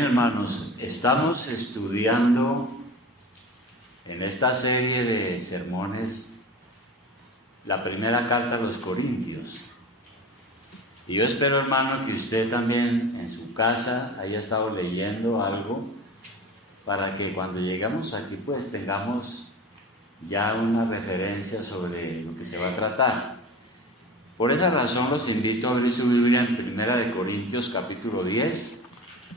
Bien, hermanos, estamos estudiando en esta serie de sermones la primera carta a los Corintios. Y yo espero, hermano, que usted también en su casa haya estado leyendo algo para que cuando lleguemos aquí pues tengamos ya una referencia sobre lo que se va a tratar. Por esa razón los invito a abrir su Biblia en Primera de Corintios capítulo 10.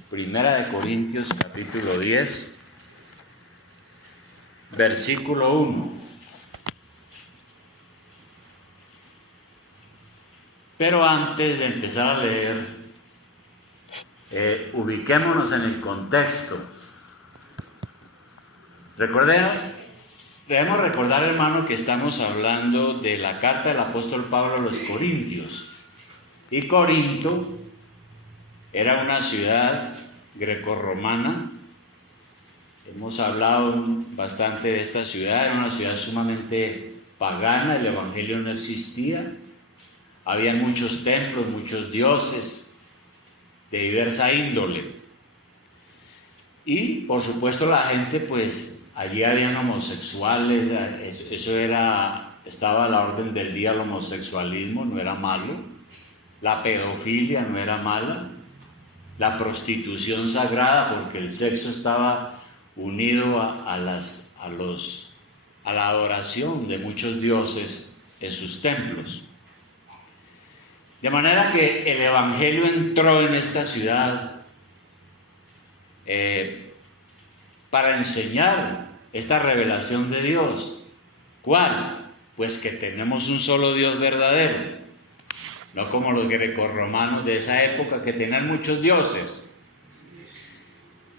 Primera de Corintios capítulo 10, versículo 1. Pero antes de empezar a leer, ubiquémonos en el contexto. Debemos recordar, hermano, que estamos hablando de la carta del apóstol Pablo a los Corintios. Y Corinto era una ciudad grecorromana. Hemos hablado bastante de esta ciudad. Era una ciudad sumamente pagana, el evangelio no existía. Había muchos templos, muchos dioses de diversa índole. Y por supuesto la gente, pues allí habían homosexuales, estaba a la orden del día el homosexualismo, no era malo. La pedofilia no era mala. La prostitución sagrada, porque el sexo estaba unido a la adoración de muchos dioses en sus templos. De manera que el evangelio entró en esta ciudad para enseñar esta revelación de Dios. ¿Cuál? Pues que tenemos un solo Dios verdadero. No como los grecorromanos de esa época que tenían muchos dioses.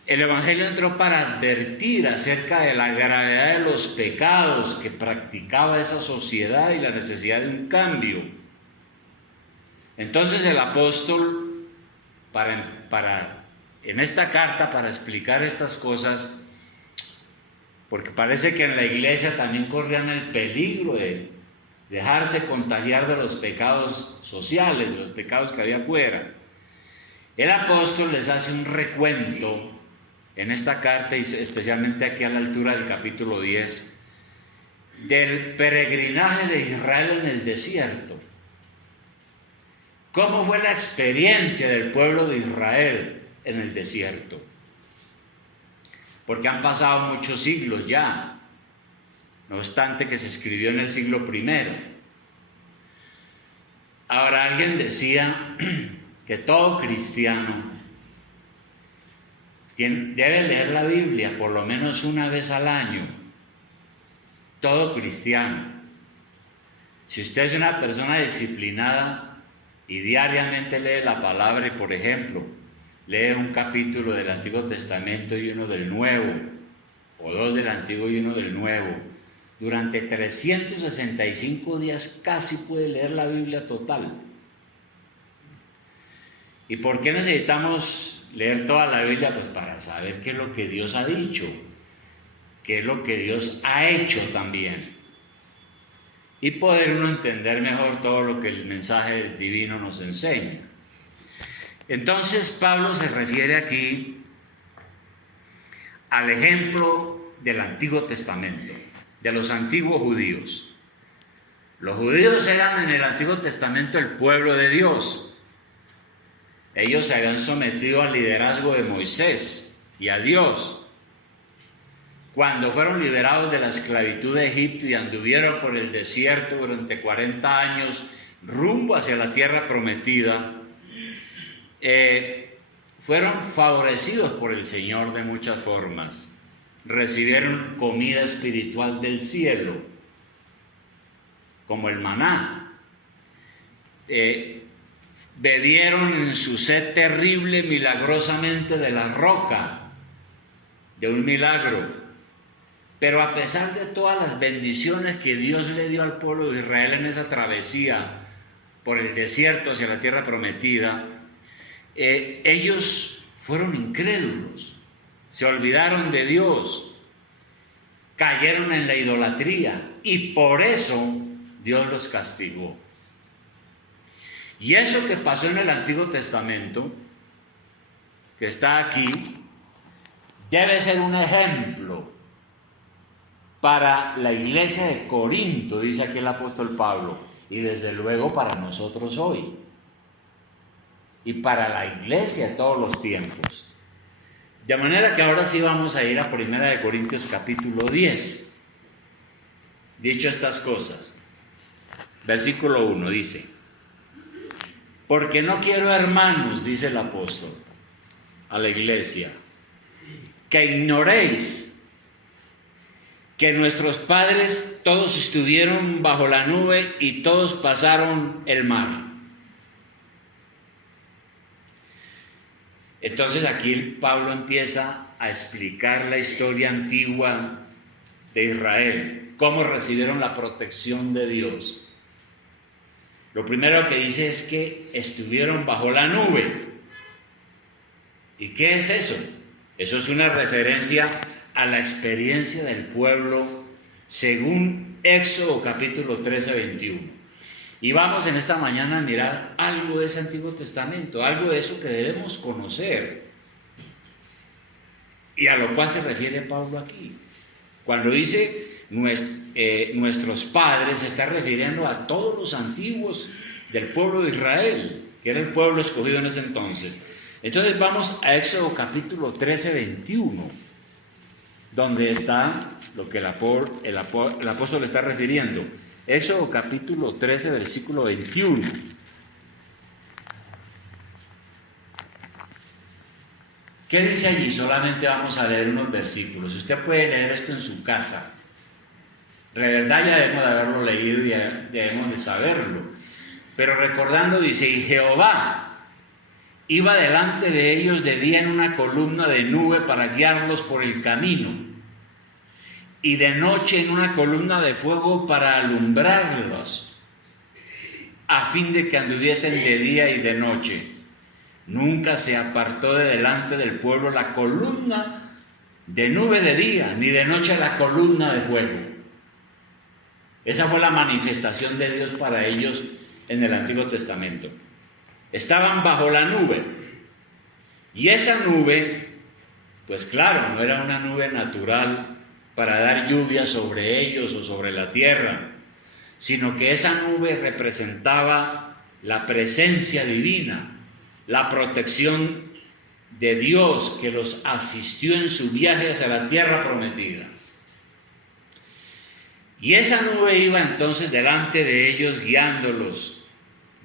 El evangelio entró para advertir acerca de la gravedad de los pecados que practicaba esa sociedad y la necesidad de un cambio. Entonces el apóstol, en esta carta, para explicar estas cosas, porque parece que en la iglesia también corrían el peligro de dejarse contagiar de los pecados sociales, de los pecados que había afuera. El apóstol les hace un recuento en esta carta, y especialmente aquí a la altura del capítulo 10, del peregrinaje de Israel en el desierto. ¿Cómo fue la experiencia del pueblo de Israel en el desierto? Porque han pasado muchos siglos ya, no obstante que se escribió en el siglo I. Ahora, alguien decía que todo cristiano debe leer la Biblia por lo menos una vez al año. Todo cristiano. Si usted es una persona disciplinada y diariamente lee la palabra y, por ejemplo, lee un capítulo del Antiguo Testamento y uno del Nuevo, o dos del Antiguo y uno del Nuevo, durante 365 días casi puede leer la Biblia total. ¿Y por qué necesitamos leer toda la Biblia? Pues para saber qué es lo que Dios ha dicho, qué es lo que Dios ha hecho también, y poder uno entender mejor todo lo que el mensaje divino nos enseña. Entonces Pablo se refiere aquí al ejemplo del Antiguo Testamento, de los antiguos judíos. Los judíos eran en el Antiguo Testamento el pueblo de Dios. Ellos se habían sometido al liderazgo de Moisés y a Dios. Cuando fueron liberados de la esclavitud de Egipto y anduvieron por el desierto durante 40 años rumbo hacia la tierra prometida, fueron favorecidos por el Señor de muchas formas. Recibieron comida espiritual del cielo, como el maná. Bebieron en su sed terrible milagrosamente de la roca, de un milagro. Pero a pesar de todas las bendiciones que Dios le dio al pueblo de Israel en esa travesía por el desierto hacia la tierra prometida, ellos fueron incrédulos. Se olvidaron de Dios, cayeron en la idolatría y por eso Dios los castigó. Y eso que pasó en el Antiguo Testamento que está aquí, debe ser un ejemplo para la iglesia de Corinto, dice aquí el apóstol Pablo, y desde luego para nosotros hoy, y para la iglesia de todos los tiempos. De manera que ahora sí vamos a ir a 1 Corintios capítulo 10. Dicho estas cosas, versículo 1 dice: porque no quiero, hermanos, dice el apóstol a la iglesia, que ignoréis que nuestros padres todos estuvieron bajo la nube y todos pasaron el mar. Entonces aquí Pablo empieza a explicar la historia antigua de Israel, cómo recibieron la protección de Dios. Lo primero que dice es que estuvieron bajo la nube. ¿Y qué es eso? Eso es una referencia a la experiencia del pueblo según Éxodo capítulo 13, 21. Y vamos en esta mañana a mirar algo de ese Antiguo Testamento, algo de eso que debemos conocer. Y a lo cual se refiere Pablo aquí. Cuando dice nuestros padres, se está refiriendo a todos los antiguos del pueblo de Israel, que era el pueblo escogido en ese entonces. Entonces vamos a Éxodo capítulo 13, 21, donde está lo que el apóstol está refiriendo. Éxodo capítulo 13, versículo 21. ¿Qué dice allí? Solamente vamos a leer unos versículos. Usted puede leer esto en su casa. De verdad ya debemos de haberlo leído y ya debemos de saberlo. Pero recordando dice: y Jehová iba delante de ellos de día en una columna de nube para guiarlos por el camino, y de noche en una columna de fuego para alumbrarlos, a fin de que anduviesen de día y de noche. Nunca se apartó de delante del pueblo la columna de nube de día, ni de noche la columna de fuego. Esa fue la manifestación de Dios para ellos en el Antiguo Testamento. Estaban bajo la nube, y esa nube, pues claro, no era una nube natural para dar lluvia sobre ellos o sobre la tierra, sino que esa nube representaba la presencia divina, la protección de Dios que los asistió en su viaje hacia la tierra prometida. Y esa nube iba entonces delante de ellos, guiándolos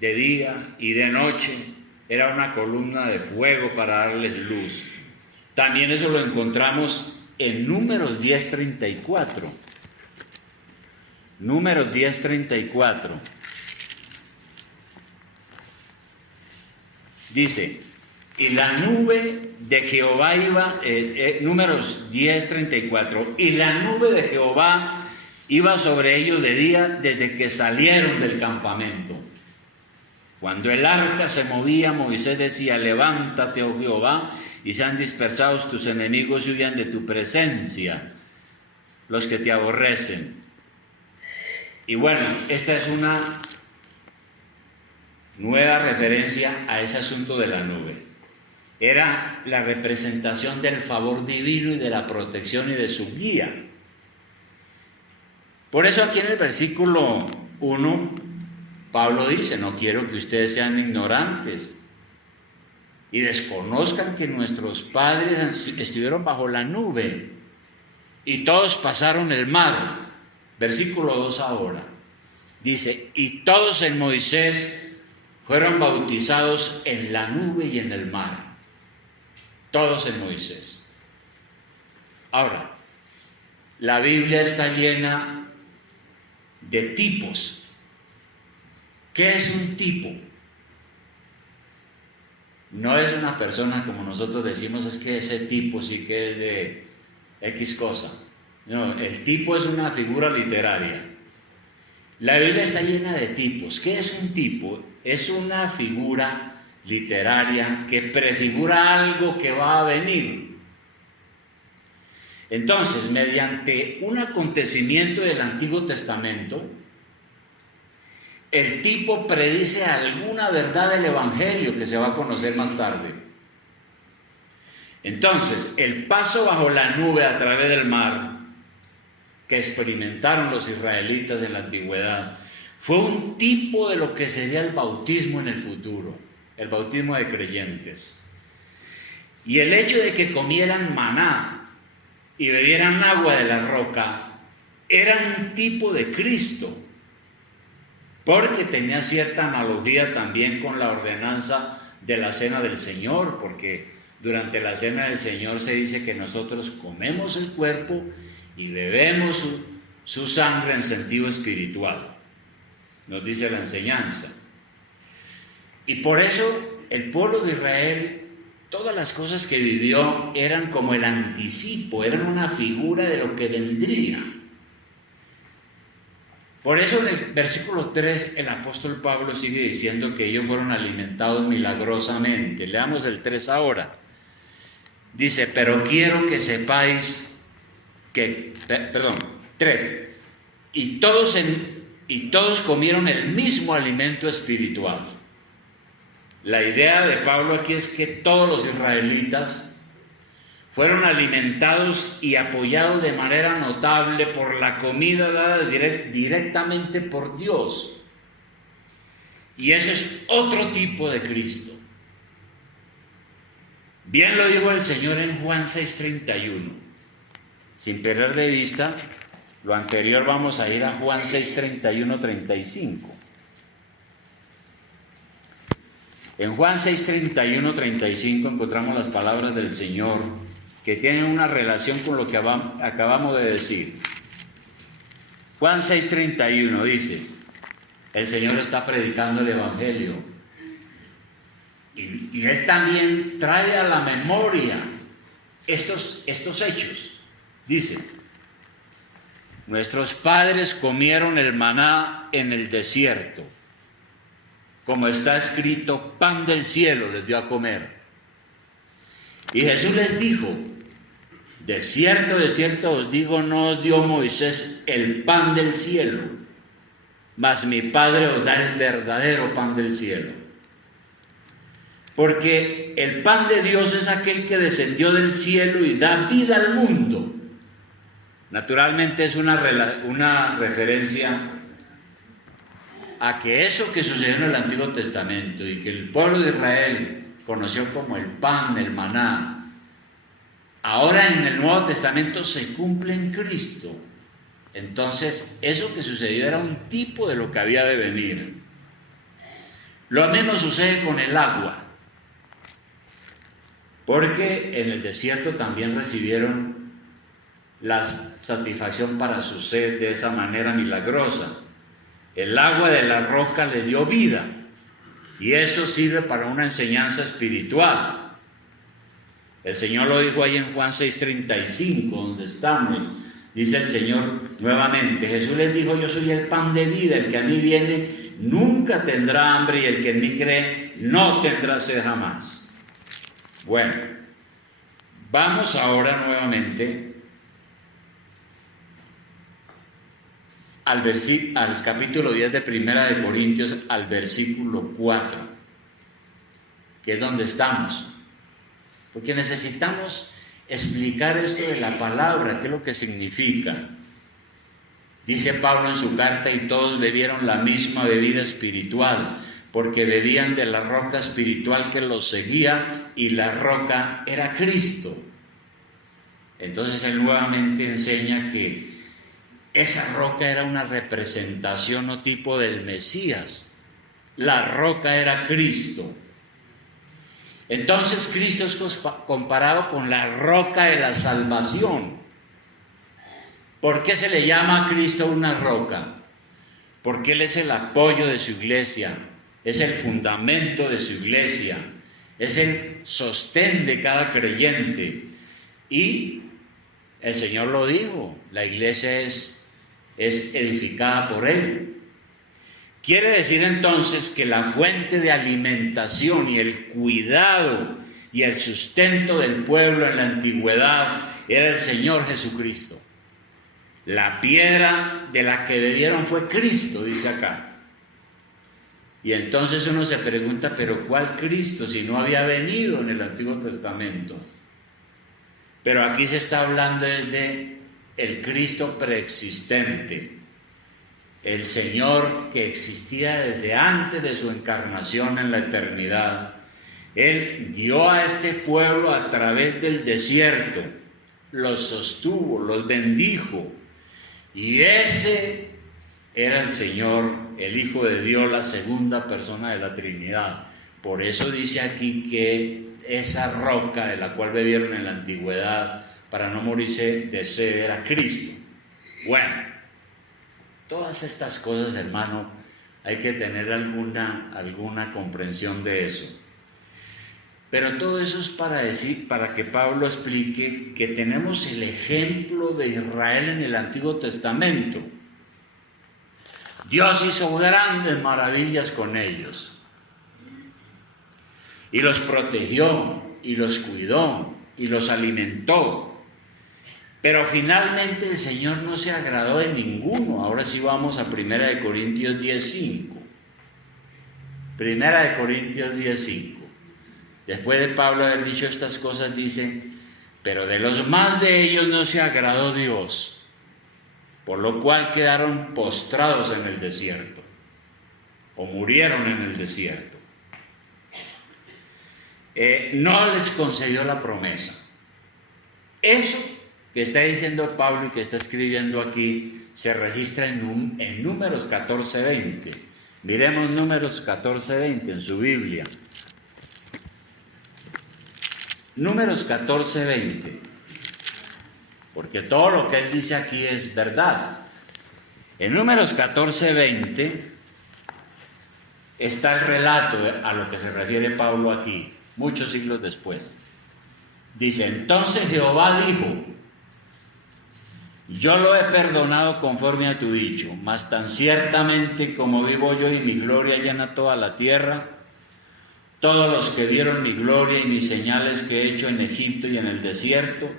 de día y de noche. Era una columna de fuego para darles luz. También eso lo encontramos en Números 10:34. Números 10:34. Dice: y la nube de Jehová iba, Números 10:34, y la nube de Jehová iba sobre ellos de día desde que salieron del campamento. Cuando el arca se movía, Moisés decía: levántate, oh Jehová, y sean dispersados tus enemigos y huyan de tu presencia los que te aborrecen. Y bueno, esta es una nueva referencia a ese asunto de la nube. Era la representación del favor divino y de la protección y de su guía. Por eso aquí en el versículo 1, Pablo dice: no quiero que ustedes sean ignorantes y desconozcan que nuestros padres estuvieron bajo la nube y todos pasaron el mar. Versículo 2 ahora. Dice: y todos en Moisés fueron bautizados en la nube y en el mar. Todos en Moisés. Ahora, la Biblia está llena de tipos. ¿Qué es un tipo? No es una persona como nosotros decimos, es que ese tipo sí que es de X cosa. No, el tipo es una figura literaria. La Biblia está llena de tipos. ¿Qué es un tipo? Es una figura literaria que prefigura algo que va a venir. Entonces, mediante un acontecimiento del Antiguo Testamento, el tipo predice alguna verdad del Evangelio que se va a conocer más tarde. Entonces, el paso bajo la nube a través del mar que experimentaron los israelitas en la antigüedad fue un tipo de lo que sería el bautismo en el futuro, el bautismo de creyentes. Y el hecho de que comieran maná y bebieran agua de la roca era un tipo de Cristo, porque tenía cierta analogía también con la ordenanza de la cena del Señor, porque durante la cena del Señor se dice que nosotros comemos el cuerpo y bebemos su sangre en sentido espiritual, nos dice la enseñanza. Y por eso el pueblo de Israel, todas las cosas que vivió eran como el anticipo, eran una figura de lo que vendría. Por eso en el versículo 3 el apóstol Pablo sigue diciendo que ellos fueron alimentados milagrosamente. Leamos el 3 ahora. Dice, pero quiero que sepáis que, 3, y todos comieron el mismo alimento espiritual. La idea de Pablo aquí es que todos los israelitas fueron alimentados y apoyados de manera notable por la comida dada directamente por Dios. Y ese es otro tipo de Cristo. Bien lo dijo el Señor en Juan 6:31. Sin perder de vista lo anterior, vamos a ir a Juan 6:31-35. En Juan 6:31-35 encontramos las palabras del Señor que tienen una relación con lo que acabamos de decir. Juan 6:31 dice, el Señor está predicando el Evangelio. Y Él también trae a la memoria estos hechos. Dice, nuestros padres comieron el maná en el desierto. Como está escrito, pan del cielo les dio a comer. Y Jesús les dijo, de cierto os digo, no os dio Moisés el pan del cielo, mas mi Padre os da el verdadero pan del cielo. Porque el pan de Dios es aquel que descendió del cielo y da vida al mundo. Naturalmente es una referencia a que eso que sucedió en el Antiguo Testamento y que el pueblo de Israel conoció como el pan, el maná, ahora en el Nuevo Testamento se cumple en Cristo. Entonces, eso que sucedió era un tipo de lo que había de venir. Lo mismo sucede con el agua, porque en el desierto también recibieron la satisfacción para su sed de esa manera milagrosa. El agua de la roca le dio vida, y eso sirve para una enseñanza espiritual. El Señor lo dijo ahí en Juan 6:35, donde estamos. Dice el Señor nuevamente, Jesús les dijo, yo soy el pan de vida, el que a mí viene nunca tendrá hambre, y el que en mí cree no tendrá sed jamás. Bueno, vamos ahora nuevamente al capítulo 10 de Primera de Corintios, al versículo 4, que es donde estamos, porque necesitamos explicar esto de la palabra, qué es lo que significa. Dice Pablo en su carta, y todos bebieron la misma bebida espiritual, porque bebían de la roca espiritual que los seguía, y la roca era Cristo. Entonces él nuevamente enseña que esa roca era una representación o tipo del Mesías. La roca era Cristo. Entonces Cristo es comparado con la roca de la salvación. ¿Por qué se le llama a Cristo una roca? Porque Él es el apoyo de su iglesia, es el fundamento de su iglesia, es el sostén de cada creyente. Y el Señor lo dijo, la iglesia es edificada por Él. Quiere decir entonces que la fuente de alimentación y el cuidado y el sustento del pueblo en la antigüedad era el Señor Jesucristo. La piedra de la que bebieron fue Cristo, dice acá. Y entonces uno se pregunta, ¿pero cuál Cristo si no había venido en el Antiguo Testamento? Pero aquí se está hablando de el Cristo preexistente, el Señor que existía desde antes de su encarnación en la eternidad. Él guió a este pueblo a través del desierto, los sostuvo, los bendijo, y ese era el Señor, el Hijo de Dios, la segunda persona de la Trinidad. Por eso dice aquí que esa roca de la cual bebieron en la antigüedad para no morirse de sed era Cristo. Bueno, todas estas cosas, hermano, hay que tener alguna comprensión de eso. Pero todo eso es para que Pablo explique que tenemos el ejemplo de Israel en el Antiguo Testamento. Dios hizo grandes maravillas con ellos. Y los protegió, y los cuidó, y los alimentó. Pero finalmente el Señor no se agradó de ninguno. Ahora sí vamos a 1 Corintios 10:5. 1 Corintios 10:5. Después de Pablo haber dicho estas cosas, dice: pero de los más de ellos no se agradó Dios, por lo cual quedaron postrados en el desierto, o murieron en el desierto. No les concedió la promesa. Eso que está diciendo Pablo y que está escribiendo aquí se registra en Números 14:20. Miremos Números 14:20 en su Biblia. Números 14:20, porque todo lo que él dice aquí es verdad. En Números 14:20 está el relato a lo que se refiere Pablo aquí, muchos siglos después. Dice: entonces Jehová dijo: yo lo he perdonado conforme a tu dicho, mas tan ciertamente como vivo yo y mi gloria llena toda la tierra, todos los que vieron mi gloria y mis señales que he hecho en Egipto y en el desierto,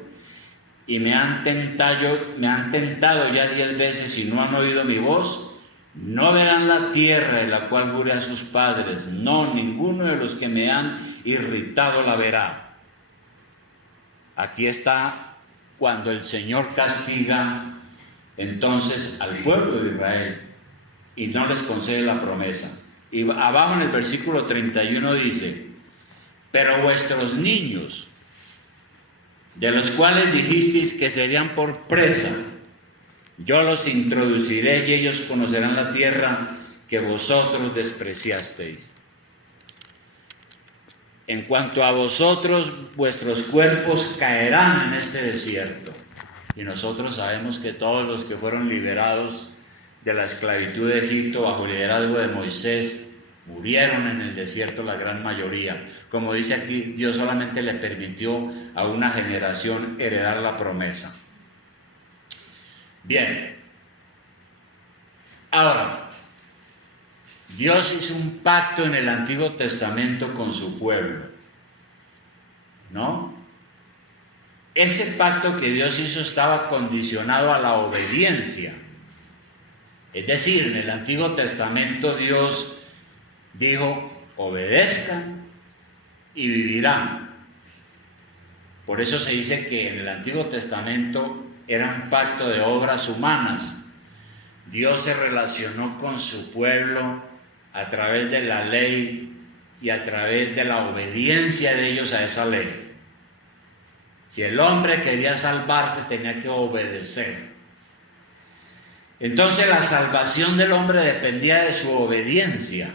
y me han tentado ya 10 veces y no han oído mi voz, no verán la tierra en la cual juré a sus padres, no, ninguno de los que me han irritado la verá. Aquí está cuando el Señor castiga entonces al pueblo de Israel y no les concede la promesa. Y abajo en el versículo 31 dice: pero vuestros niños, de los cuales dijisteis que serían por presa, yo los introduciré y ellos conocerán la tierra que vosotros despreciasteis. En cuanto a vosotros, vuestros cuerpos caerán en este desierto. Y nosotros sabemos que todos los que fueron liberados de la esclavitud de Egipto bajo el liderazgo de Moisés murieron en el desierto, la gran mayoría. Como dice aquí, Dios solamente le permitió a una generación heredar la promesa. Bien, ahora, Dios hizo un pacto en el Antiguo Testamento con su pueblo, ¿no? Ese pacto que Dios hizo estaba condicionado a la obediencia. Es decir, en el Antiguo Testamento Dios dijo: obedezcan y vivirán. Por eso se dice que en el Antiguo Testamento era un pacto de obras humanas. Dios se relacionó con su pueblo a través de la ley y a través de la obediencia de ellos a esa ley. Si el hombre quería salvarse, tenía que obedecer. Entonces la salvación del hombre dependía de su obediencia.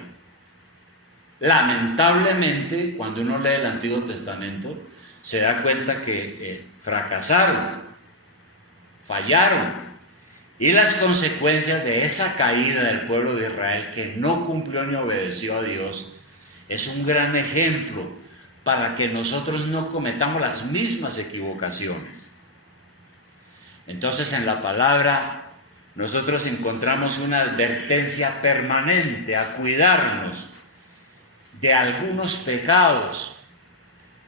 Lamentablemente, cuando uno lee el Antiguo Testamento, se da cuenta que fracasaron, fallaron. Y las consecuencias de esa caída del pueblo de Israel, que no cumplió ni obedeció a Dios, es un gran ejemplo para que nosotros no cometamos las mismas equivocaciones. Entonces, en la palabra nosotros encontramos una advertencia permanente a cuidarnos de algunos pecados,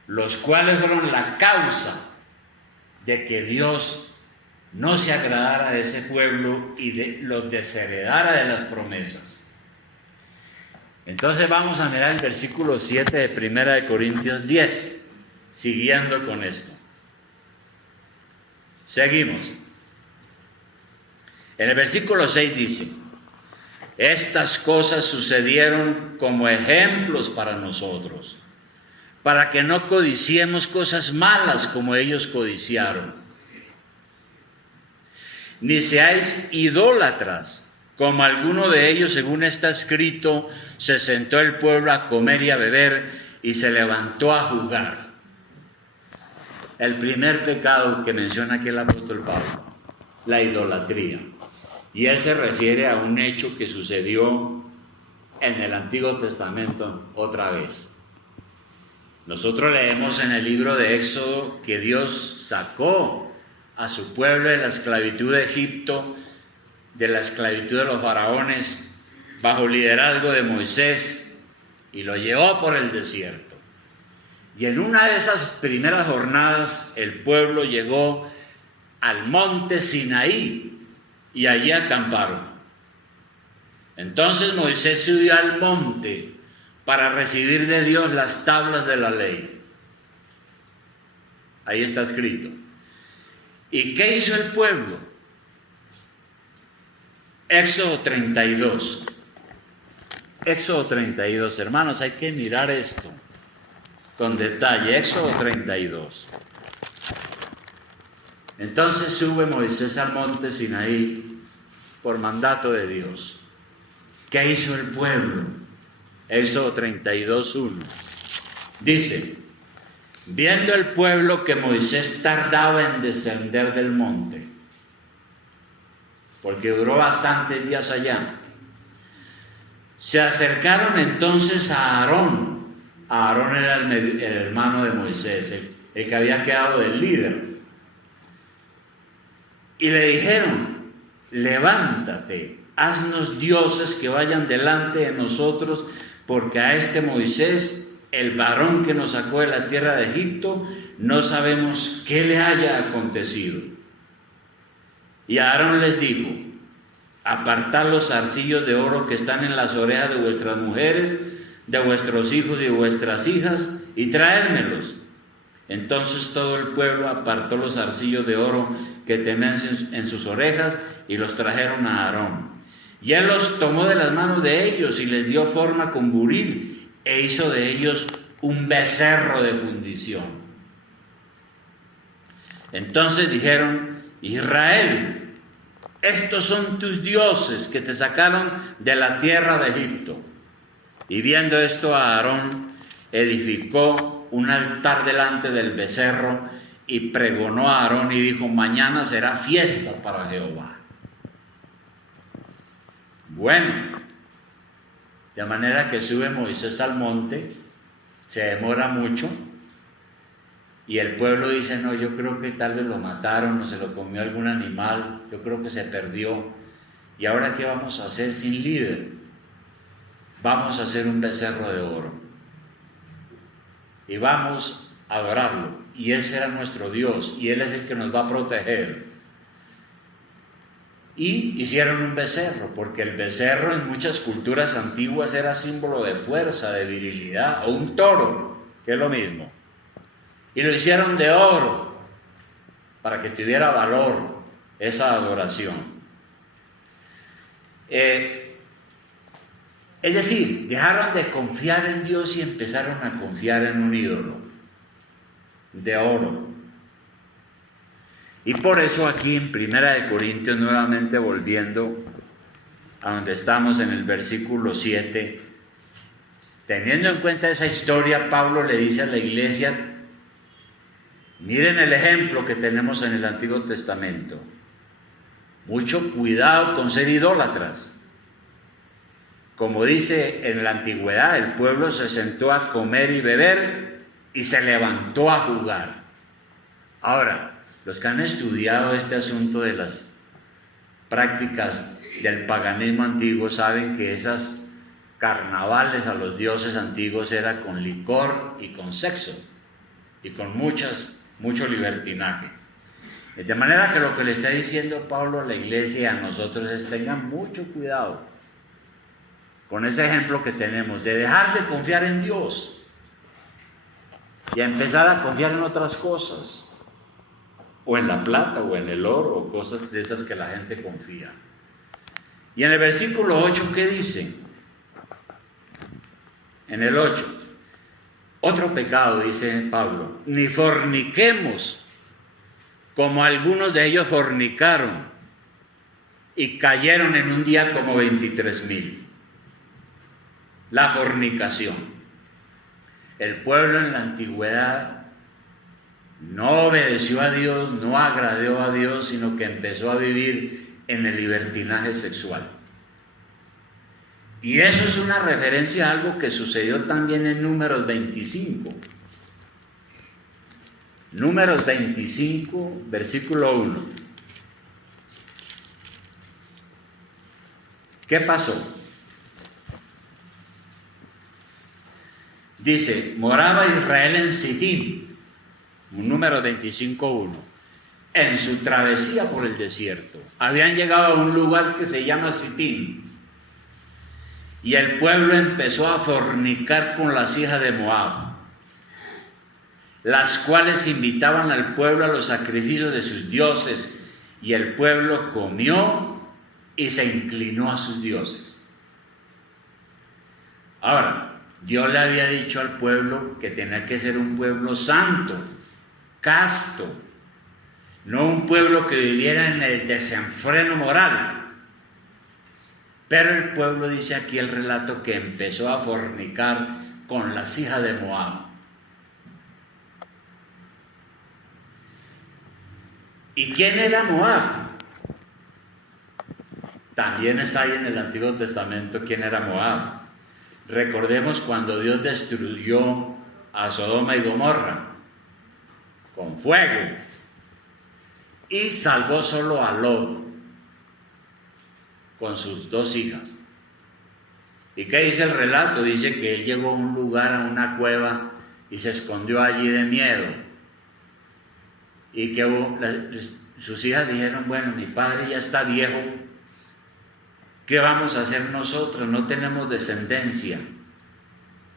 los cuales fueron la causa de que Dios no se agradara de ese pueblo y los desheredara de las promesas. Entonces vamos a mirar el versículo 7 de 1 Corintios 10, siguiendo con esto. Seguimos. En el versículo 6 dice: estas cosas sucedieron como ejemplos para nosotros, para que no codiciemos cosas malas como ellos codiciaron. Ni seáis idólatras, como alguno de ellos, según está escrito, se sentó el pueblo a comer y a beber y se levantó a jugar. El primer pecado que menciona aquí el apóstol Pablo, la idolatría. Y él se refiere a un hecho que sucedió en el Antiguo Testamento otra vez. Nosotros leemos en el libro de Éxodo que Dios sacó a su pueblo de la esclavitud de Egipto, de la esclavitud de los faraones, bajo liderazgo de Moisés, y lo llevó por el desierto. Y en una de esas primeras jornadas el pueblo llegó al monte Sinaí y allí acamparon. Entonces Moisés subió al monte para recibir de Dios las tablas de la ley. Ahí está escrito. ¿Y qué hizo el pueblo? Éxodo 32. Éxodo 32, hermanos, hay que mirar esto con detalle. Éxodo 32. Entonces sube Moisés al monte Sinaí por mandato de Dios. ¿Qué hizo el pueblo? Éxodo 32:1. Dice: viendo el pueblo que Moisés tardaba en descender del monte, porque duró bastantes días allá, se acercaron entonces a Aarón. Aarón era el hermano de Moisés, el que había quedado del líder. Y le dijeron: levántate, haznos dioses que vayan delante de nosotros, porque a este Moisés, el varón que nos sacó de la tierra de Egipto, no sabemos qué le haya acontecido. Y Aarón les dijo: apartad los zarcillos de oro que están en las orejas de vuestras mujeres, de vuestros hijos y de vuestras hijas, y traédmelos. Entonces todo el pueblo apartó los zarcillos de oro que tenían en sus orejas y los trajeron a Aarón. Y él los tomó de las manos de ellos y les dio forma con buril e hizo de ellos un becerro de fundición. Entonces dijeron: Israel, estos son tus dioses que te sacaron de la tierra de Egipto. Y viendo esto, Aarón edificó un altar delante del becerro y pregonó a Aarón y dijo: mañana será fiesta para Jehová. Bueno, de manera que sube Moisés al monte, se demora mucho, y el pueblo dice: no, yo creo que tal vez lo mataron o se lo comió algún animal, yo creo que se perdió. ¿Y ahora qué vamos a hacer sin líder? Vamos a hacer un becerro de oro y vamos a adorarlo, y él será nuestro Dios y él es el que nos va a proteger. Y hicieron un becerro, porque el becerro en muchas culturas antiguas era símbolo de fuerza, de virilidad, o un toro, que es lo mismo. Y lo hicieron de oro para que tuviera valor esa adoración. Es decir, dejaron de confiar en Dios y empezaron a confiar en un ídolo de oro. Y por eso aquí en 1 Corintios, nuevamente volviendo a donde estamos en el versículo 7, teniendo en cuenta esa historia, Pablo le dice a la iglesia: miren el ejemplo que tenemos en el Antiguo Testamento. Mucho cuidado con ser idólatras. Como dice en la antigüedad, el pueblo se sentó a comer y beber y se levantó a jugar. Ahora, los que han estudiado este asunto de las prácticas del paganismo antiguo saben que esas carnavales a los dioses antiguos era con licor y con sexo y con mucho libertinaje. De manera que lo que le está diciendo Pablo a la iglesia y a nosotros es: tengan mucho cuidado con ese ejemplo que tenemos de dejar de confiar en Dios y a empezar a confiar en otras cosas. o en la plata, o en el oro, o cosas de esas que la gente confía. Y en el versículo 8, ¿qué dice? En el 8, otro pecado, dice Pablo, ni forniquemos, como algunos de ellos fornicaron, y cayeron en un día como 23,000. La fornicación. El pueblo en la antigüedad no obedeció a Dios, no agradó a Dios, sino que empezó a vivir en el libertinaje sexual. Y eso es una referencia a algo que sucedió también en Números 25. Números 25, versículo 1. ¿Qué pasó? Dice, moraba Israel en Sitín, Número 25:1, en su travesía por el desierto. Habían llegado a un lugar que se llama Sitín, y el pueblo empezó a fornicar con las hijas de Moab, las cuales invitaban al pueblo a los sacrificios de sus dioses, y el pueblo comió y se inclinó a sus dioses. Ahora, Dios le había dicho al pueblo que tenía que ser un pueblo santo, casto, no un pueblo que viviera en el desenfreno moral. Pero el pueblo, dice aquí el relato, que empezó a fornicar con las hijas de Moab. ¿Y quién era Moab? También está ahí en el Antiguo Testamento quién era Moab. Recordemos cuando Dios destruyó a Sodoma y Gomorra con fuego y salvó solo a Lot con sus 2 hijas. ¿Y qué dice el relato? Dice que él llegó a un lugar, a una cueva, y se escondió allí de miedo. Y que sus hijas dijeron, bueno, mi padre ya está viejo, ¿qué vamos a hacer nosotros? No tenemos descendencia.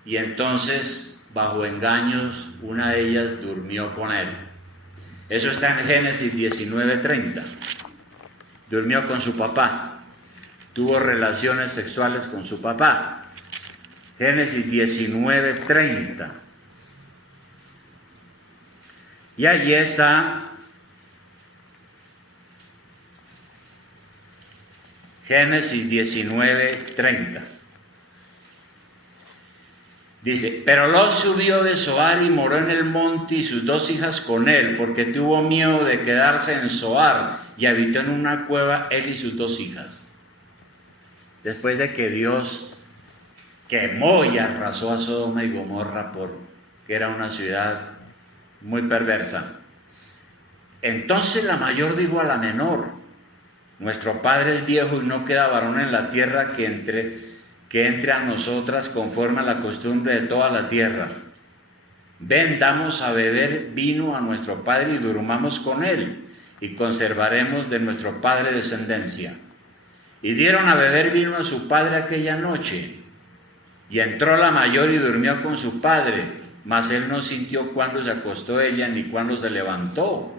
Y entonces, bajo engaños, una de ellas durmió con él. Eso está en Génesis 19:30. Durmió con su papá. Tuvo relaciones sexuales con su papá. Génesis 19:30. Y allí está Génesis 19:30. Dice, pero Lot subió de Zoar y moró en el monte y sus 2 hijas con él, porque tuvo miedo de quedarse en Zoar, y habitó en una cueva él y sus 2 hijas. Después de que Dios quemó y arrasó a Sodoma y Gomorra porque era una ciudad muy perversa. Entonces la mayor dijo a la menor, nuestro padre es viejo y no queda varón en la tierra que entre a nosotras conforme a la costumbre de toda la tierra. Ven, damos a beber vino a nuestro padre y durmamos con él, y conservaremos de nuestro padre descendencia. Y dieron a beber vino a su padre aquella noche, y entró la mayor y durmió con su padre, mas él no sintió cuándo se acostó ella ni cuándo se levantó.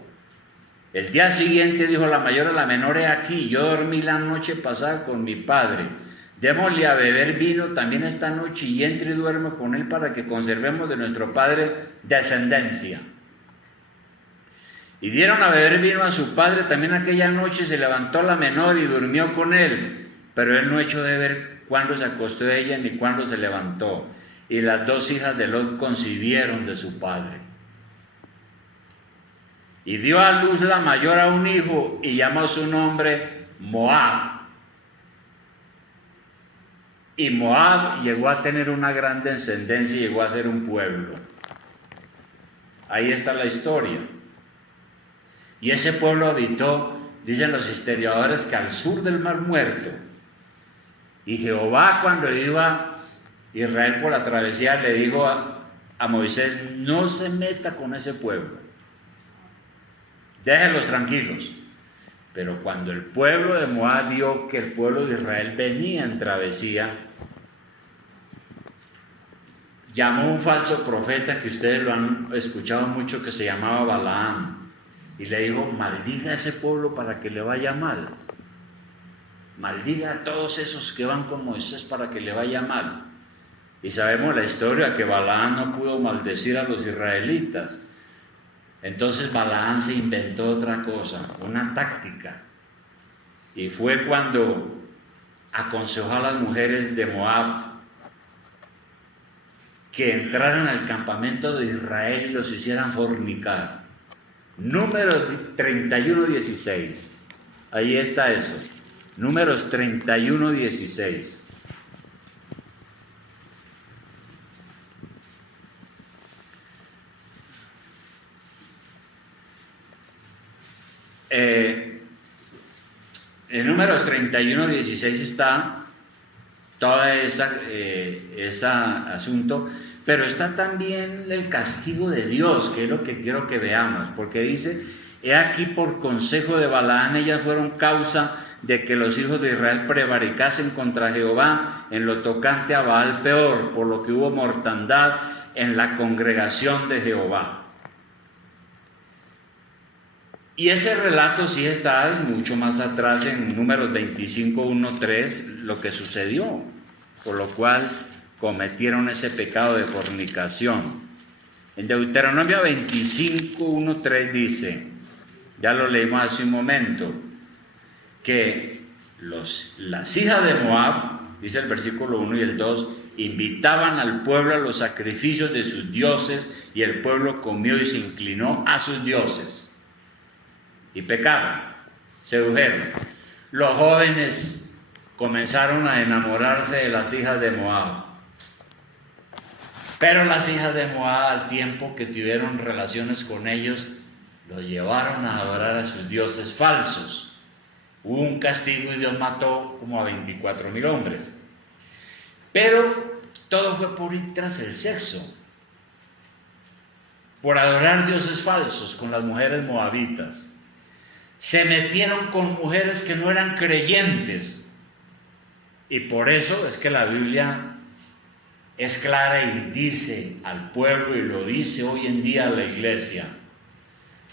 El día siguiente dijo la mayor a la menor, he aquí, yo dormí la noche pasada con mi padre, démosle a beber vino también esta noche y entre y duermo con él para que conservemos de nuestro padre descendencia. Y dieron a beber vino a su padre también aquella noche, se levantó la menor y durmió con él, pero él no echó de ver cuándo se acostó ella ni cuándo se levantó. Y las 2 hijas de Lot concibieron de su padre. Y dio a luz la mayor a un hijo y llamó su nombre Moab. Y Moab llegó a tener una gran descendencia y llegó a ser un pueblo. Ahí está la historia. Y ese pueblo habitó, dicen los historiadores, que al sur del Mar Muerto. Y Jehová, cuando iba Israel por la travesía, le dijo a Moisés, no se meta con ese pueblo, déjenlos tranquilos. Pero cuando el pueblo de Moab vio que el pueblo de Israel venía en travesía, llamó un falso profeta que ustedes lo han escuchado mucho, que se llamaba Balaam. y le dijo: maldiga a ese pueblo para que le vaya mal. Maldiga a todos esos que van con Moisés para que le vaya mal. Y sabemos la historia que Balaam no pudo maldecir a los israelitas. Entonces Balaam se inventó otra cosa, una táctica. Y fue cuando aconsejó a las mujeres de Moab que entraran al campamento de Israel y los hicieran fornicar. Números 31:16. Ahí está eso. Números 31:16. En Números 31:16 está todo ese asunto, pero está también el castigo de Dios, que es lo que quiero que veamos, porque dice: he aquí, por consejo de Balaam, ellas fueron causa de que los hijos de Israel prevaricasen contra Jehová en lo tocante a Baal peor, por lo que hubo mortandad en la congregación de Jehová. Y ese relato sí está mucho más atrás en Números 25:1-3, lo que sucedió, por lo cual cometieron ese pecado de fornicación. En Deuteronomio 25:1-3 dice, ya lo leímos hace un momento, que las hijas de Moab, dice el versículo 1 y el 2, invitaban al pueblo a los sacrificios de sus dioses, y el pueblo comió y se inclinó a sus dioses. Y pecaron, sedujeron. Los jóvenes comenzaron a enamorarse de las hijas de Moab. Pero las hijas de Moab, al tiempo que tuvieron relaciones con ellos, los llevaron a adorar a sus dioses falsos. Hubo un castigo y Dios mató como a 24,000 hombres. Pero todo fue por ir tras el sexo, por adorar dioses falsos con las mujeres moabitas. Se metieron con mujeres que no eran creyentes. Y por eso es que la Biblia es clara y dice al pueblo, y lo dice hoy en día a la iglesia: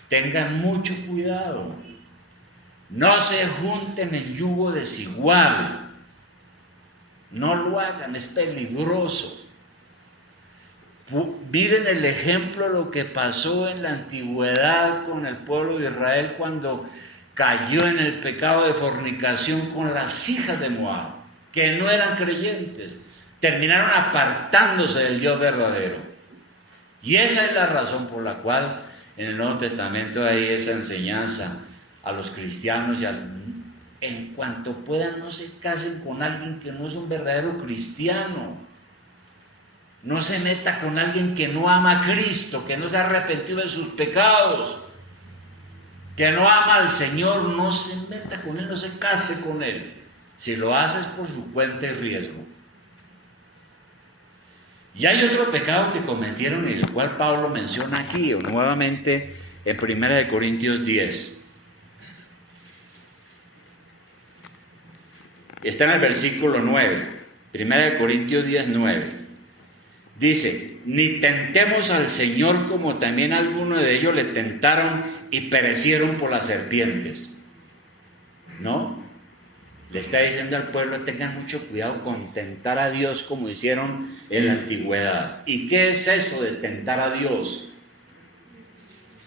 tengan mucho cuidado, no se junten en yugo desigual, no lo hagan, es peligroso. Miren el ejemplo de lo que pasó en la antigüedad con el pueblo de Israel cuando cayó en el pecado de fornicación con las hijas de Moab, que no eran creyentes, terminaron apartándose del Dios verdadero. Y esa es la razón por la cual en el Nuevo Testamento hay esa enseñanza a los cristianos: en cuanto puedan, no se casen con alguien que no es un verdadero cristiano. No se meta con alguien que no ama a Cristo, que no se ha arrepentido de sus pecados, que no ama al Señor. No se meta con él, no se case con él. Si lo haces por su cuenta y riesgo. Y hay otro pecado que cometieron, y el cual Pablo menciona aquí nuevamente en 1 Corintios 10. Está en el versículo 9, 1 Corintios 10, 9. Dice: ni tentemos al Señor, como también algunos de ellos le tentaron y perecieron por las serpientes. ¿No? Le está diciendo al pueblo: tengan mucho cuidado con tentar a Dios como hicieron en la antigüedad. ¿Y qué es eso de tentar a Dios?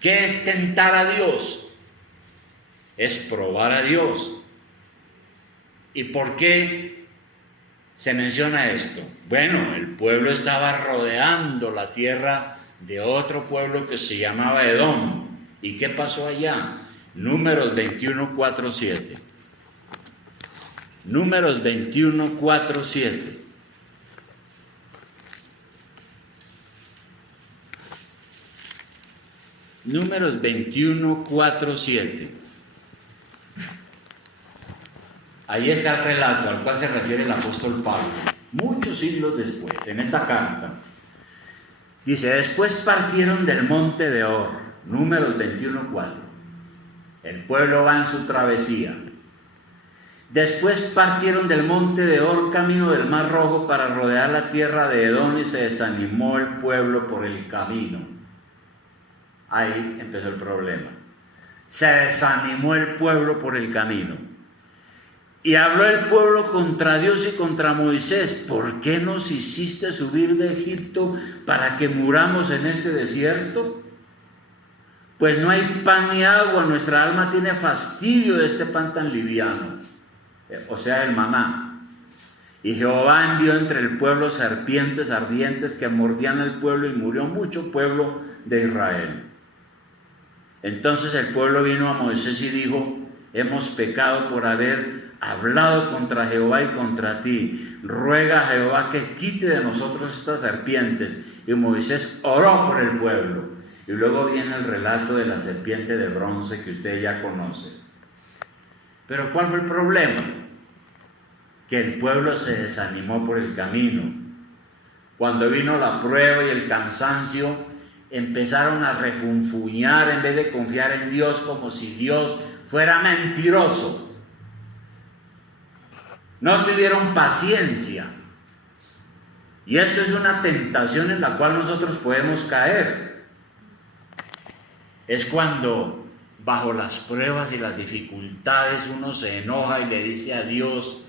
¿Qué es tentar a Dios? Es probar a Dios. ¿Y por qué se menciona esto? Bueno, el pueblo estaba rodeando la tierra de otro pueblo que se llamaba Edom. ¿Y qué pasó allá? Números 21:4-7. Números 21:4-7. Números 21:4-7. Ahí está el relato al cual se refiere el apóstol Pablo, muchos siglos después, en esta carta. Dice: después partieron del monte de Or, Números 21:4. El pueblo va en su travesía. Después partieron del monte de Or camino del Mar Rojo para rodear la tierra de Edom, y se desanimó el pueblo por el camino. Ahí empezó el problema. se desanimó el pueblo por el camino. Y habló el pueblo contra Dios y contra Moisés: ¿por qué nos hiciste subir de Egipto para que muramos en este desierto? Pues no hay pan ni agua, nuestra alma tiene fastidio de este pan tan liviano, o sea, el maná. Y Jehová envió entre el pueblo serpientes ardientes que mordían al pueblo, y murió mucho pueblo de Israel. Entonces el pueblo vino a Moisés y dijo: hemos pecado por haber hablado contra Jehová y contra ti. Ruega a Jehová que quite de nosotros estas serpientes. Y Moisés oró por el pueblo. Y luego viene el relato de la serpiente de bronce que usted ya conoce. Pero ¿cuál fue el problema? Que el pueblo se desanimó por el camino. Cuando vino la prueba y el cansancio, empezaron a refunfuñar en vez de confiar en Dios, como si Dios fuera mentiroso. No tuvieron paciencia. Y esto es una tentación en la cual nosotros podemos caer. Es cuando bajo las pruebas y las dificultades uno se enoja y le dice a Dios: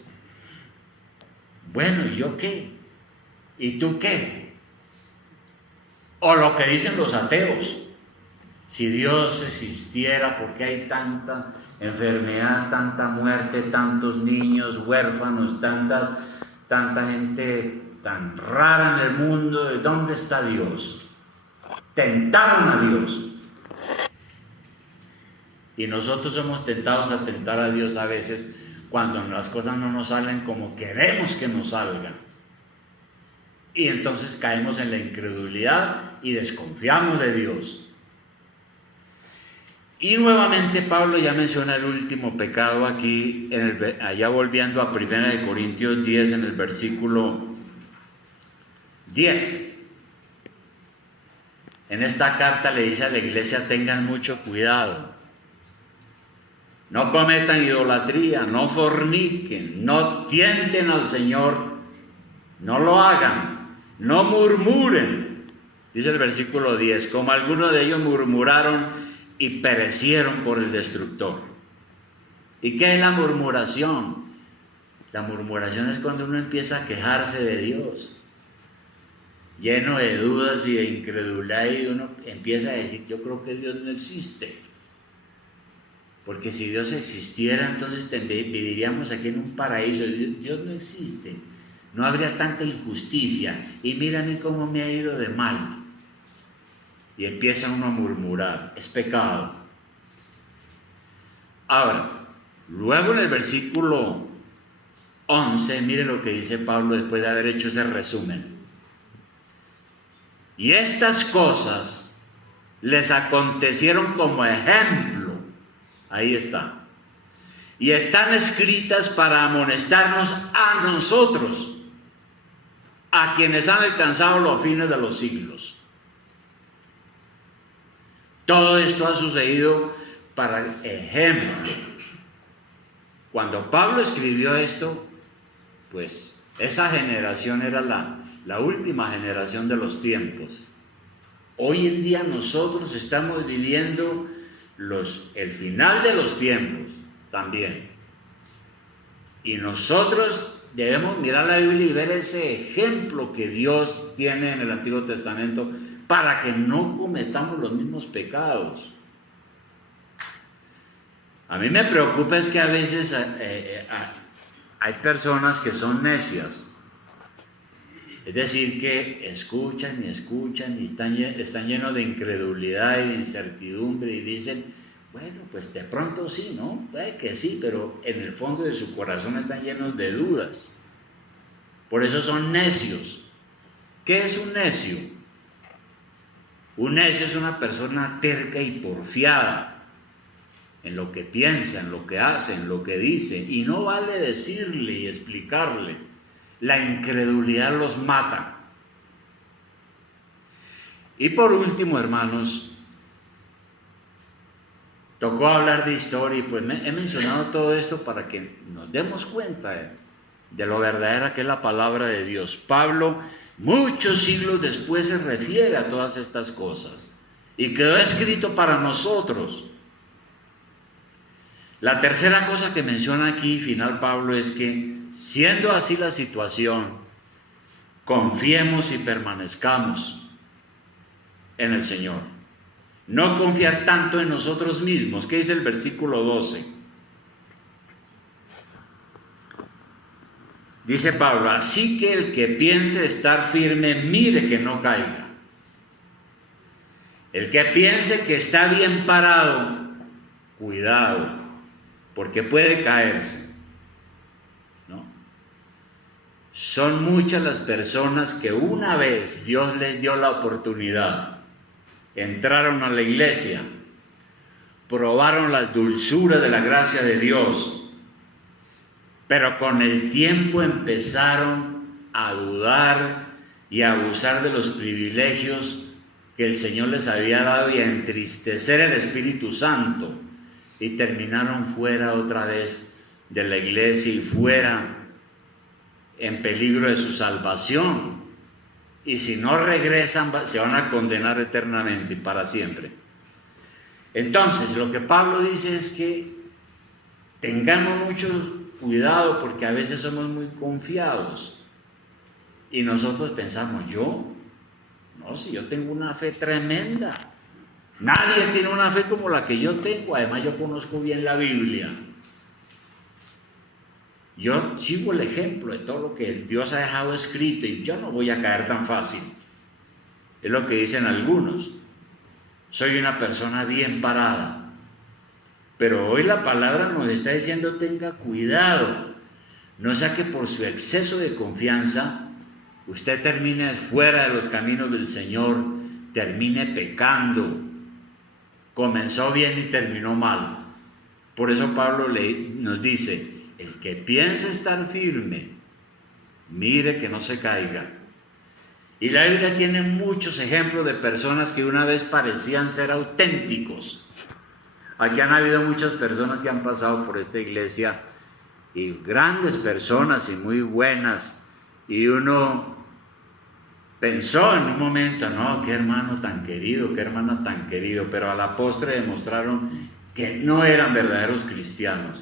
bueno, ¿y yo qué? ¿Y tú qué? O lo que dicen los ateos: si Dios existiera, ¿por qué hay tanta enfermedad, tanta muerte, tantos niños huérfanos, tanta gente tan rara en el mundo? ¿De dónde está Dios? Tentaron a Dios. Y nosotros somos tentados a tentar a Dios a veces cuando las cosas no nos salen como queremos que nos salgan. Y entonces caemos en la incredulidad y desconfiamos de Dios. Y nuevamente Pablo ya menciona el último pecado aquí, allá volviendo a 1 Corintios 10, en el versículo 10. En esta carta le dice a la iglesia: tengan mucho cuidado. No cometan idolatría, no forniquen, no tienten al Señor, no lo hagan, no murmuren. Dice el versículo 10: como algunos de ellos murmuraron y perecieron por el destructor. ¿Y qué es la murmuración? La murmuración es cuando uno empieza a quejarse de Dios, lleno de dudas y de incredulidad, y uno empieza a decir: yo creo que Dios no existe. Porque si Dios existiera, entonces viviríamos aquí en un paraíso. Dios no existe. No habría tanta injusticia. Y mira a mí cómo me ha ido de mal. Y empieza uno a murmurar. Es pecado. Ahora, luego en el versículo 11, mire lo que dice Pablo después de haber hecho ese resumen. Y estas cosas les acontecieron como ejemplo. Ahí está. Y están escritas para amonestarnos a nosotros, a quienes han alcanzado los fines de los siglos. Todo esto ha sucedido para ejemplo. Cuando Pablo escribió esto, pues esa generación era la última generación de los tiempos. Hoy en día nosotros estamos viviendo el final de los tiempos también. Y nosotros debemos mirar la Biblia y ver ese ejemplo que Dios tiene en el Antiguo Testamento para que no cometamos los mismos pecados. A mí me preocupa es que a veces hay personas que son necias. Es decir, que escuchan y están llenos de incredulidad y de incertidumbre y dicen: bueno, pues de pronto sí, ¿no? Puede que sí, pero en el fondo de su corazón están llenos de dudas. Por eso son necios. ¿Qué es un necio? Un necio es una persona terca y porfiada en lo que piensa, en lo que hace, en lo que dice, y no vale decirle y explicarle. La incredulidad los mata. Y por último, hermanos, tocó hablar de historia, y pues he mencionado todo esto para que nos demos cuenta de lo verdadera que es la palabra de Dios. Pablo, muchos siglos después, se refiere a todas estas cosas y quedó escrito para nosotros. La tercera cosa que menciona aquí, final Pablo, es que siendo así la situación, confiemos y permanezcamos en el Señor. No confiar tanto en nosotros mismos. ¿Qué dice el versículo 12? Dice Pablo, así que el que piense estar firme, mire que no caiga. El que piense que está bien parado, cuidado, porque puede caerse, ¿no? Son muchas las personas que una vez Dios les dio la oportunidad, entraron a la iglesia, probaron las dulzuras de la gracia de Dios, pero con el tiempo empezaron a dudar y a abusar de los privilegios que el Señor les había dado y a entristecer el Espíritu Santo, y terminaron fuera otra vez de la iglesia y fuera en peligro de su salvación. Y si no regresan, se van a condenar eternamente y para siempre. Entonces, lo que Pablo dice es que tengamos mucho cuidado, porque a veces somos muy confiados y nosotros pensamos, no, si yo tengo una fe tremenda, nadie tiene una fe como la que yo tengo, además yo conozco bien la Biblia, yo sigo el ejemplo de todo lo que Dios ha dejado escrito y yo no voy a caer tan fácil. Es lo que dicen algunos, soy una persona bien parada. Pero hoy la palabra nos está diciendo, tenga cuidado, no sea que por su exceso de confianza usted termine fuera de los caminos del Señor, termine pecando. Comenzó bien y terminó mal. Por eso Pablo nos dice, el que piense estar firme, mire que no se caiga. Y la Biblia tiene muchos ejemplos de personas que una vez parecían ser auténticos. Aquí han habido muchas personas que han pasado por esta iglesia, y grandes personas y muy buenas, y uno pensó en un momento, no, qué hermano tan querido, qué hermana tan querido, pero a la postre demostraron que no eran verdaderos cristianos,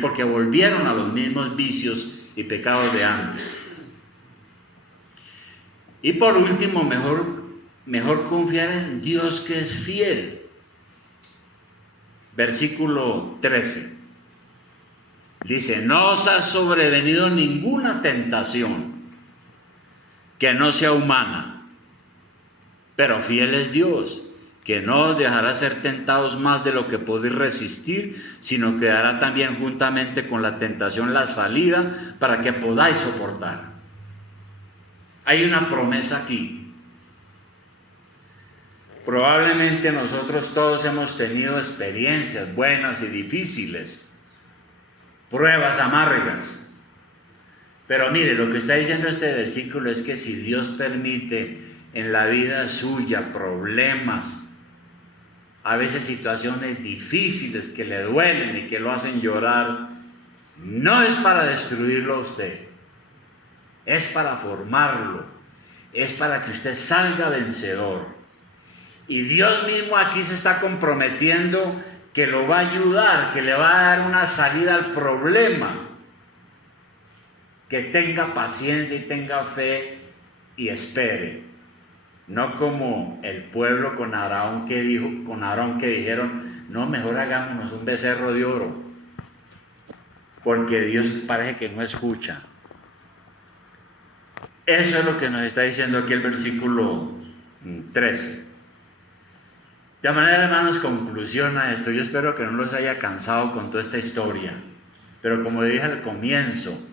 porque volvieron a los mismos vicios y pecados de antes. Y por último, mejor confiar en Dios, que es fiel. Versículo 13. Dice, no os ha sobrevenido ninguna tentación que no sea humana, pero fiel es Dios, que no os dejará ser tentados más de lo que podéis resistir, sino que dará también juntamente con la tentación la salida para que podáis soportar. Hay una promesa aquí. Probablemente nosotros todos hemos tenido experiencias buenas y difíciles, pruebas amargas. Pero mire, lo que está diciendo este versículo es que si Dios permite en la vida suya problemas, a veces situaciones difíciles que le duelen y que lo hacen llorar, no es para destruirlo a usted, es para formarlo, es para que usted salga vencedor. Y Dios mismo aquí se está comprometiendo que lo va a ayudar, que le va a dar una salida al problema. Que tenga paciencia y tenga fe y espere. No como el pueblo con Aarón que dijeron, no, mejor hagámonos un becerro de oro, porque Dios parece que no escucha. Eso es lo que nos está diciendo aquí el versículo 13. De manera, hermanos, conclusión a esto, yo espero que no los haya cansado con toda esta historia, pero como dije al comienzo,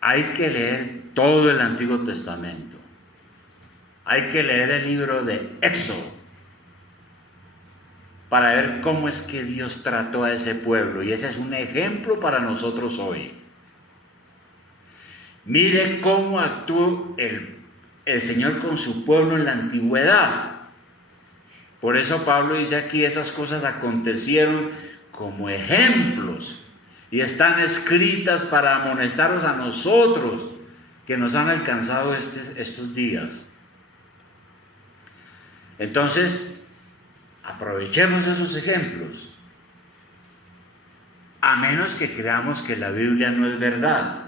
hay que leer todo el Antiguo Testamento, hay que leer el libro de Éxodo, para ver cómo es que Dios trató a ese pueblo, y ese es un ejemplo para nosotros hoy. Mire cómo actuó el Señor con su pueblo en la antigüedad. Por eso Pablo dice aquí, esas cosas acontecieron como ejemplos y están escritas para amonestaros a nosotros que nos han alcanzado estos días. Entonces, aprovechemos esos ejemplos a menos que creamos que la Biblia no es verdad.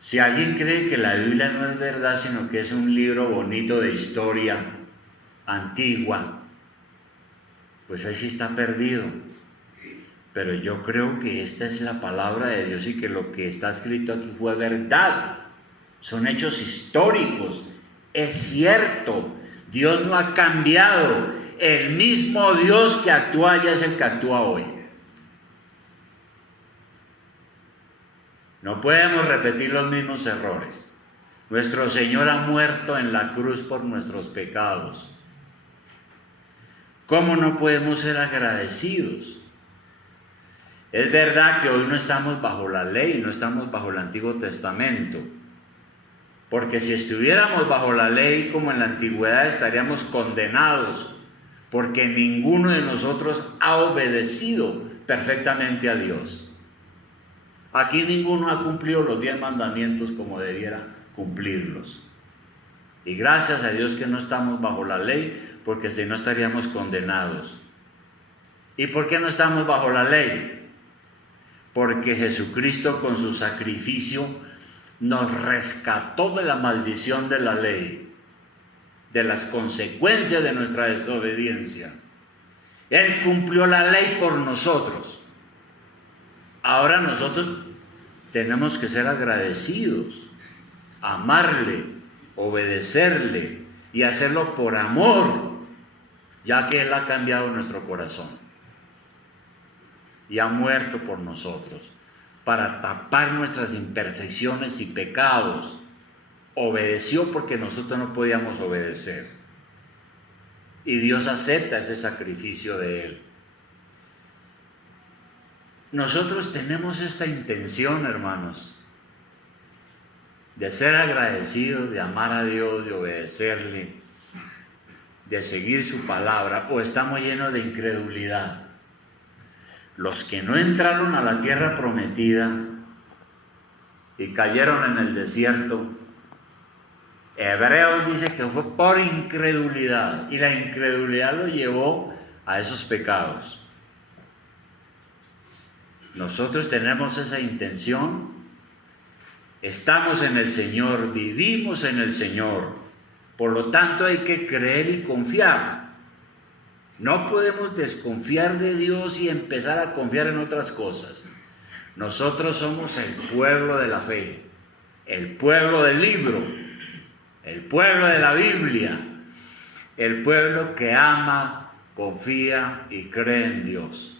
Si alguien cree que la Biblia no es verdad, sino que es un libro bonito de historia antigua, pues ahí sí está perdido. Pero yo creo que esta es la palabra de Dios y que lo que está escrito aquí fue verdad. Son hechos históricos. Es cierto, Dios no ha cambiado. El mismo Dios que actúa allá es el que actúa hoy. No podemos repetir los mismos errores. Nuestro Señor ha muerto en la cruz por nuestros pecados. ¿Cómo no podemos ser agradecidos? Es verdad que hoy no estamos bajo la ley, no estamos bajo el Antiguo Testamento. Porque si estuviéramos bajo la ley como en la antigüedad estaríamos condenados, porque ninguno de nosotros ha obedecido perfectamente a Dios. Aquí ninguno ha cumplido los 10 mandamientos como debiera cumplirlos. Y gracias a Dios que no estamos bajo la ley, porque si no estaríamos condenados. ¿Y por qué no estamos bajo la ley? Porque Jesucristo con su sacrificio nos rescató de la maldición de la ley, de las consecuencias de nuestra desobediencia. Él cumplió la ley por nosotros. Ahora nosotros tenemos que ser agradecidos, amarle, obedecerle y hacerlo por amor, ya que Él ha cambiado nuestro corazón y ha muerto por nosotros para tapar nuestras imperfecciones y pecados. Obedeció porque nosotros no podíamos obedecer. Y Dios acepta ese sacrificio de Él. Nosotros tenemos esta intención, hermanos, de ser agradecidos, de amar a Dios, de obedecerle, de seguir su palabra, o estamos llenos de incredulidad. Los que no entraron a la tierra prometida y cayeron en el desierto, Hebreos dice que fue por incredulidad, y la incredulidad lo llevó a esos pecados. Nosotros tenemos esa intención, estamos en el Señor, vivimos en el Señor, por lo tanto hay que creer y confiar. No podemos desconfiar de Dios y empezar a confiar en otras cosas. Nosotros somos el pueblo de la fe, el pueblo del libro, el pueblo de la Biblia, el pueblo que ama, confía y cree en Dios.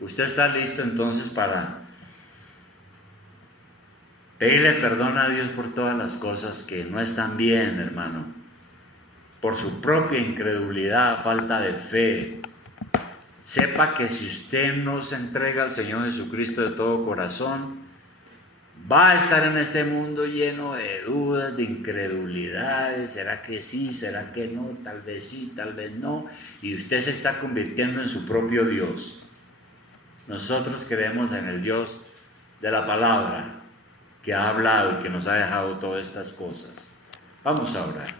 Usted está listo entonces para pedirle perdón a Dios por todas las cosas que no están bien, hermano, por su propia incredulidad, falta de fe. Sepa que si usted no se entrega al Señor Jesucristo de todo corazón, va a estar en este mundo lleno de dudas, de incredulidades. ¿Será que sí? ¿Será que no? Tal vez sí, tal vez no. Y usted se está convirtiendo en su propio Dios. Nosotros creemos en el Dios de la palabra, que ha hablado y que nos ha dejado todas estas cosas. Vamos a orar.